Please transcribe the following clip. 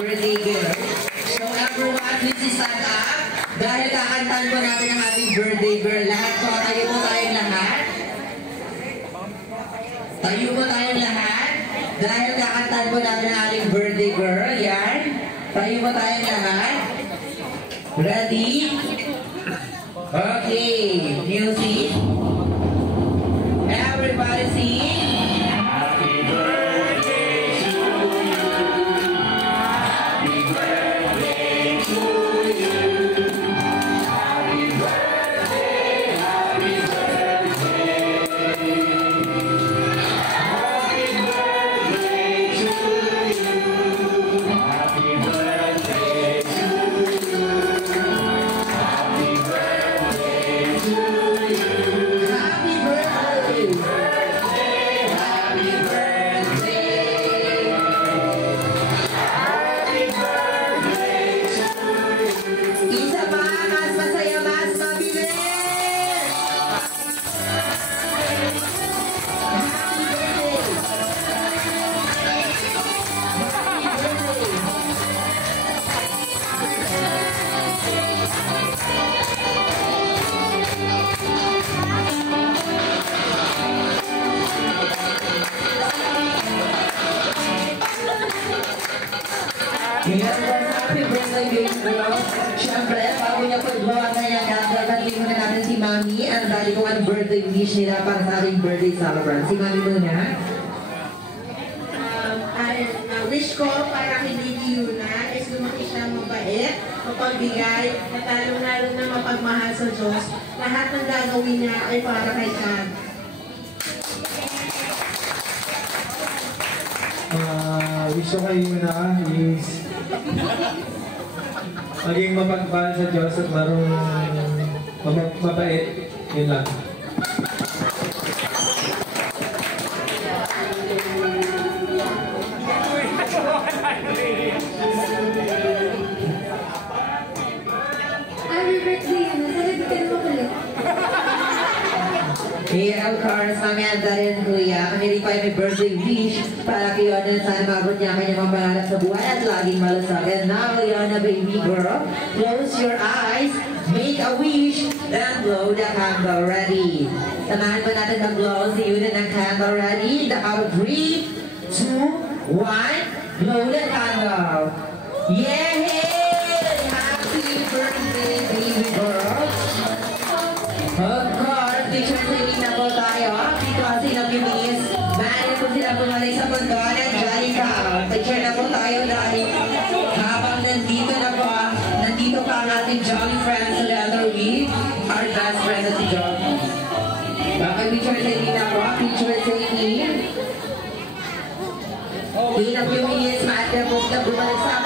birthday girl. So everyone, please stand up. Dahil kakantahan po natin ang ating birthday girl. Lahat po, tayo po tayong lahat. Tayo po tayong lahat. Dahil kakantahan po natin ang ating birthday girl. Yan. Tayo po tayong lahat. Ready? Okay. Music. Everybody sing. Happy birthday, baby girl. Siyempre, bago niya pagbawa na yung ganda, batiin muna natin si Mami. Ang dali kong ang birthday wish nila para sa ating birthday celebrant. Si Mami muna. Wish ko para kay Baby Yuna is lumaki siya mabait, mapagbigay, at lalong-lalo na mapagmahal sa Diyos. Lahat ng gagawin niya ay para kay God. Wish ko kay Yuna is maging mapagmahal sa Diyos at marunong mabait. Yun lang. Happy birthday, Yuna. Salabitin mo ulit. Yeah, of course, Mami Anda rin, Kuya. Kami rin pa yung may birthday wish para kay Yona. Sana mabot niya kanyang mga pangarap sa buhay at laging malusog. And now, Yona, baby girl, close your eyes, make a wish, then blow the candle. Ready? Samahan po natin mag-blow si Yuna ng candle. Ready? The count of 3, 2, 1, blow the candle. Yay! Happy birthday, baby girl. Of course, picture taking na po tayo. Dito kasi nag-miss. Maaari po sila bumalik sa mundo ng Jolly Cow. Picture na po tayo dahil habang nandito na po, nandito pa ang ating Jolly friends together with our best friend na si Jolly. Bakit picture taking na po? Picture taking. In a few minutes, maaari po sila bumalik sa